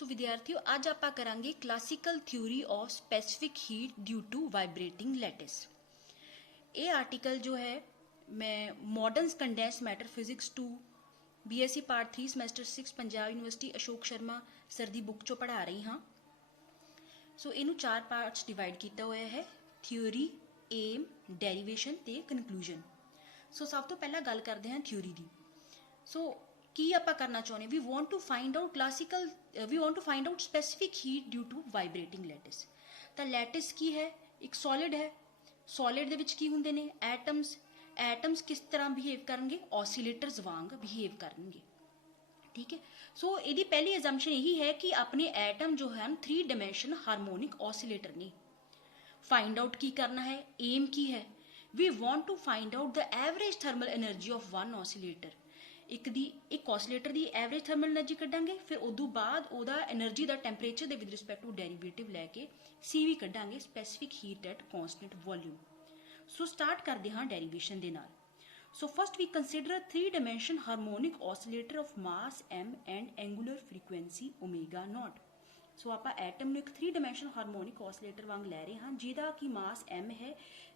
सो विद्यार्थियों अज आप करांगे classical theory of specific heat due to vibrating lattice. ये आर्टिकल जो है मैं modern condense matter physics 2 BSc part 3 semester 6 Punjab university Ashok Sharma sir की बुक चो पढ़ा रही हाँ। सो इनू 4 पार्ट्स डिवाइड किया हुआ है, थ्योरी, एम, डेरीवेशन ते कनक्लूजन। सो सब तो पहला गल करते हैं थ्योरी की। सो की आप करना चाहते we want to find out classical we want to find out specific heat due to vibrating lattice. तो लैटिस की है, एक सॉलिड है, सॉलिड दे की होंगे ने एटम्स। एटम्स किस तरह बिहेव करेंगे, ऑसीलेटर्स वांग बिहेव करेंगे। ठीक है। सो यदि पहली एजम्पशन यही है कि अपने एटम जो है 3 डायमेंशन हारमोनिक ऑसीलेटर ने। फाइंड आउट की करना है, एम की है we want to find out the average thermal energy of one oscillator. एक ऑसीलेटर की एवरेज थर्मल एनर्जी कढ़ांगे, फिर उदों बाद ओदा एनर्जी का टैंपरेचर के विद रिस्पैक्ट टू डेरीवेटिव लैके CV कढ़ांगे, specific heat at constant volume. So start करते हाँ डेरीवेशन के नाल। So first we consider 3 dimension harmonic oscillator of mass M and angular frequency omega naught. So आप atom एक 3 dimension harmonic oscillator वांग लै रहे हाँ, जिहदा कि मास M है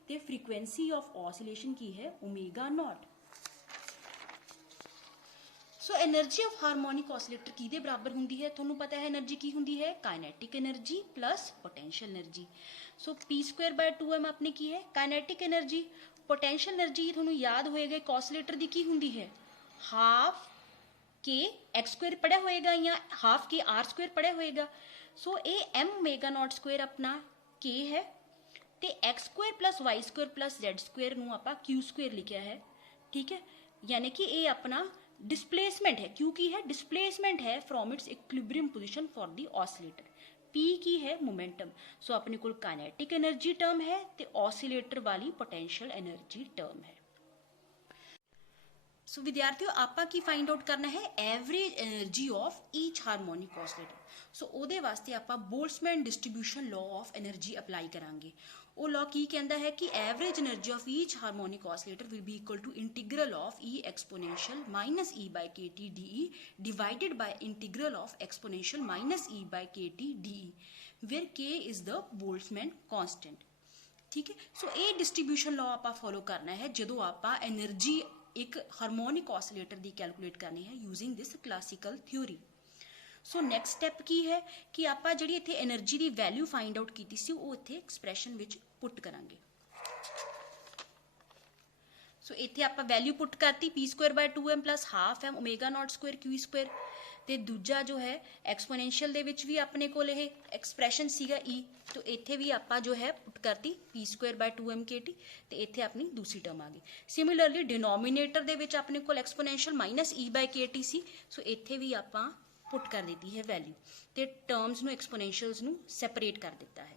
तो फ्रीकुएंसी ऑफ ऑसीलेशन की है omega naught. So energy of harmonic oscillator किहदे बराबर होंदी है, तुहानूं पता है एनर्जी की होंदी है, kinetic energy plus potential energy. So P²/2m अपनी की है काइनेटिक एनर्जी। पोटेंशियल एनर्जी तुहानूं याद होएगा एक ऑसीलेटर दी की होंदी है, हाफ के x² पढ़िया होएगा या हाफ के r² पढ़िया होएगा। सो ये m ओमेगा नॉट स्क्वेयर अपना k है ते x² + y² + z² नूं आपां q² लिखिया है। ठीक है, यानी कि ये अपना डिस्प्लेसमेंट है, क्यू की है डिस्प्लेसमेंट है from its equilibrium position for the oscillator. P की है मोमेंटम। सो अपने को काइनेटिक एनर्जी टर्म है ते ऑसीलेटर वाली पोटेंशियल एनर्जी टर्म है। सो विद्यार्थियों आपा की फाइंड आउट करना है average energy of each harmonic oscillator. So ਉਹਦੇ वास्ते आपा Boltzmann distribution law of energy apply करांगे। वो लॉ की कहता है कि average energy of each harmonic oscillator will be equal to integral of E exponential -E/kT dE divided by integral of exponential -E/kT dE where k is the Boltzmann constant. ठीक है। सो ये distribution law आप follow करना है जो आप energy एक harmonic oscillator की कैलकुलेट करनी है using this classical theory. So next step की है कि आप जी इतने एनर्जी की वैल्यू फाइंड आउट की सी वो इतने एक्सप्रैशन विच पुट करांगे। सो इतने आप वैल्यू पुट करती P²/2m + ½ m omega naught square q²। तो दूजा जो है एक्सपोनेंशियल दे विच भी अपने को एक्सप्रैशन सीगा E, तो इत्थे भी आप जो है पुट करती P²/2m kT तो इत्थे अपनी दूसरी टर्म आ गई। सिमिलरली डिनोमीनेटर दे विच अपने को एक्सपोनेंशियल -E/kT सी, सो इत्थे भी आप पुट कर दी है वैल्यू तो टर्म्स नू एक्सपोनेंशियल्स नू सैपरेट कर दिता है।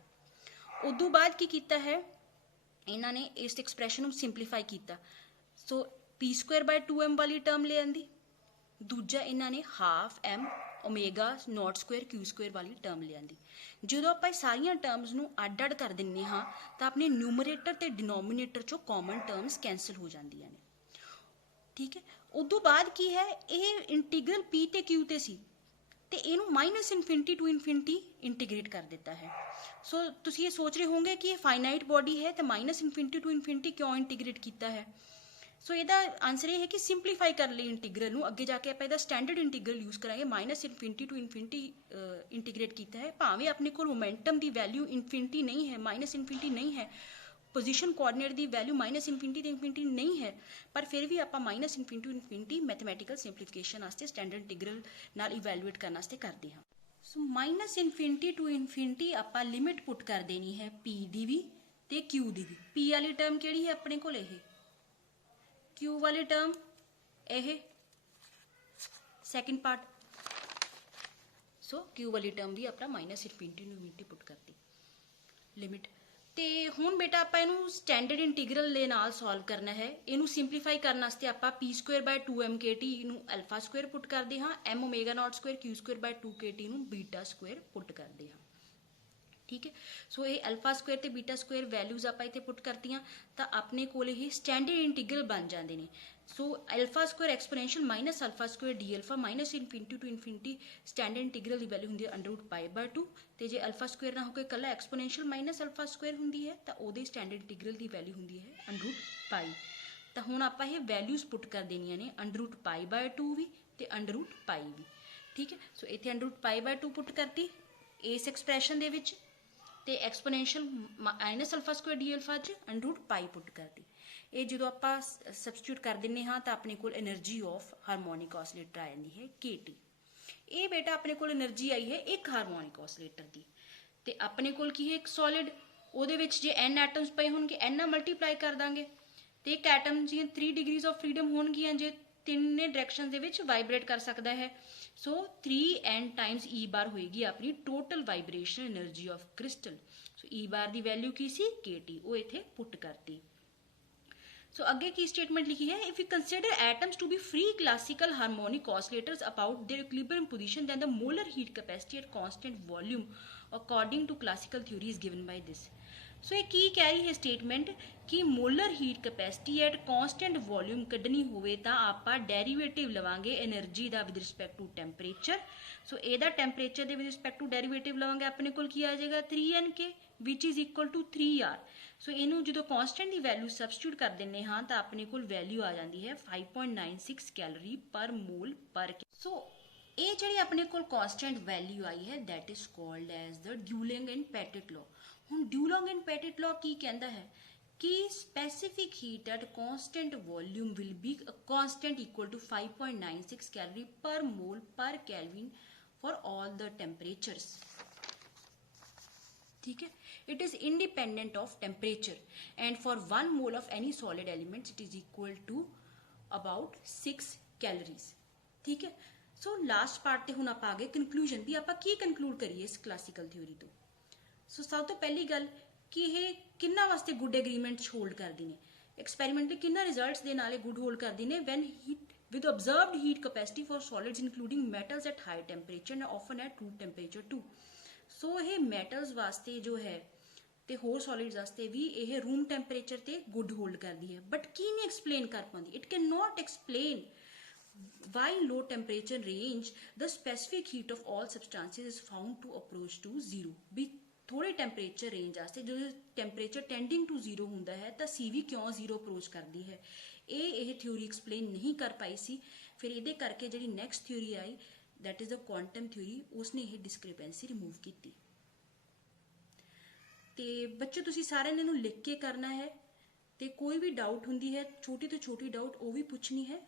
उदों बाद की कीता है इन्होंने इस एक्सप्रैशन नू सिंपलीफाई किया। सो P²/2m वाली टर्म ले आंदी, दूजा इन्होंने ½ m omega naught square q² वाली टर्म ले आंदी। जो आप सारिया टर्म्स नू अड अड कर दिंने हाँ तो अपने न्यूमरेटर ते डिनोमीनेटर चो कॉमन टर्म्स कैंसल हो जांदियां ने। ठीक है। उदों बाद की है ये इंटीग्रल P ते Q ते सी तो इनू -∞ टू इन्फिनिटी इंटीग्रेट कर देता है। सो तुसी ये सोच रहे होंगे कि ये फाइनाइट बॉडी है तो -∞ टू इन्फिनिटी क्यों इंटीग्रेट किया है। सो इसका आंसर ये है कि सिंपलीफाई कर ले इंटीग्रल नू, अगे जाके आप इसका स्टैंडर्ड इंटीग्रल यूज करांगे। -∞ टू इन्फिनिटी इंटीग्रेट किया है, भावें अपने को मोमेंटम की वैल्यू इन्फिनिटी नहीं है, -∞ नहीं है, पोजीशन कोआर्डिनेट की वैल्यू -∞ ते इन्फिनिटी नहीं है, पर फिर भी आप -∞ टू इन्फिनिटी मैथमैटिकल सिंपलीफिकेशन वास्ते स्टैंडर्ड इंटीग्रल नाल इवैल्यूएट करने वास्ते करते हैं। सो -∞ टू इन्फिनिटी आप लिमिट पुट कर देनी है P दी भी ते Q दी भी। P वाली टर्म केड़ी है अपने को, Q वाली टर्म यह सैकेंड पार्ट। सो Q वाली टर्म भी अपना -∞ पुट करती लिमिट। तो हुण बेटा आप इनू स्टैंडर्ड इंटीग्रल दे नाल सॉल्व करना है। इनू सिंपलीफाई करने वास्ते आप P²/2m kT नू α² पुट करते हाँ, m omega naught square q²/2 kT नू β² पुट करते हाँ। ठीक है। सो ये अल्फा स्क्वायर ते बीटा स्क्वायर वैल्यूज आप इत्थे पुट करतियां तो अपने कोल ये स्टैंडर्ड इंटीग्रल बन जाते हैं। So alpha square exponential minus alpha square D alpha minus infinity to infinity standard integral की वैल्यू होंगी √π/2 तो जे अल्फा स्क्वायर ना होकर कला एक्सपोनेंशियल माइनस अल्फा स्क्वायर होंगी है तो वो स्टैंडर्ड इंटीग्रल की वैल्यू होंगी है √π। तो हुण आप ये वैल्यूज पुट कर देनिया ने √π/2 भी तो √π भी। ठीक है। सो इत्थे √π/2 पुट करती इस एक्सप्रैशन दे विच ते exponential minus alpha square D alpha च √π पुट कर दी। ये जो आप सबस्टिट्यूट कर दें हाँ तो अपने को एनर्जी ऑफ हारमोनिक ऑसिलेटर आ जाती है KT। ये बेटा अपने को एनर्जी आई है एक हारमोनिक ऑसिलेटर की। तो अपने को की है एक सॉलिड ਉਹਦੇ ਵਿੱਚ जे n एटम्स पे होंगे n ਨਾਲ मल्टीप्लाई कर देंगे तो एक एटम जी 3 डिग्रीज ऑफ फ्रीडम होणगियां जे ਤਿੰਨੇ ਡਾਇਰੈਕਸ਼ਨ ਦੇ ਵਿੱਚ ਵਾਈਬ੍ਰੇਟ ਕਰ ਸਕਦਾ ਹੈ। सो 3n टाइम्स E बार होएगी अपनी total vibration energy of crystal. So E बार की वैल्यू की सी KT वो इत्थे पुट करती। सो अगे की स्टेटमेंट लिखी है if you consider atoms to be free classical harmonic oscillators about their equilibrium position then the molar heat capacity at constant volume according to classical theory is given by this. So ये की कह रही है statement कि molar heat capacity at constant volume कढ़नी होवे तां आपां डेरीवेटिव लवांगे एनर्जी दा with respect to temperature. So एदा टैंपरेचर दे विद रिस्पैक्ट टू डेरीवेटिव लवांगे अपने कोल की आ जाएगा 3nk which is equal to 3r। So इनू जो कांस्टेंट की वैल्यू सबस्टिट्यूट कर देने हाँ तो अपने को वैल्यू आ जाती है 5.96 कैलोरी पर मोल पर। सो ये जी अपने को कांस्टेंट वैल्यू आई है that is called as the Dulong and Petit law. हुण ड्यूलिंग एंड पेटिट लॉ की कहता है कि specific heat at constant volume will be constant equal to 5.96 calorie per mole per kelvin for all the temperatures. ठीक है। It is independent of temperature and for 1 mole of any solid elements it is equal to about 6 calories. ठीक है। So last part ते हुण आपां आ गए conclusion भी आपां की कंक्लूड करिए इस क्लासिकल थ्योरी तो। सो सब तो पहली गल कि ये किन्ना वास्ते गुड एग्रीमेंट होल्ड करती ने एक्सपैरीमेंटली किन्ना रिजल्ट्स दे नाले गुड होल्ड करती ने when heat with observed heat capacity for solids including metals at high temperature and often at room temperature too. So ये मेटल्स वास्ते जो है ते होर सॉलिड्स वास्ते भी ये रूम टेम्परेचर ते गुड होल्ड करती है बट की नहीं एक्सप्लेन कर पाती। It can not explain why low temperature range the specific heat of all substances is found to approach to zero। भी थोड़े टैंपरेचर रेंज वास्ते जो टैंपरेचर टेंडिंग टू जीरो होंदा है तो CV क्यों जीरो अप्रोच करती है ये थ्योरी एक्सप्लेन नहीं कर पाई सी। फिर ये करके जी नैक्सट थ्योरी आई that is the quantum theory उसने ये डिस्क्रिपेंसी रिमूव की। तो बच्चों तुसी सारे ने लिख के करना है तो कोई भी डाउट होंदी है छोटी तो छोटी डाउट वो भी पूछनी है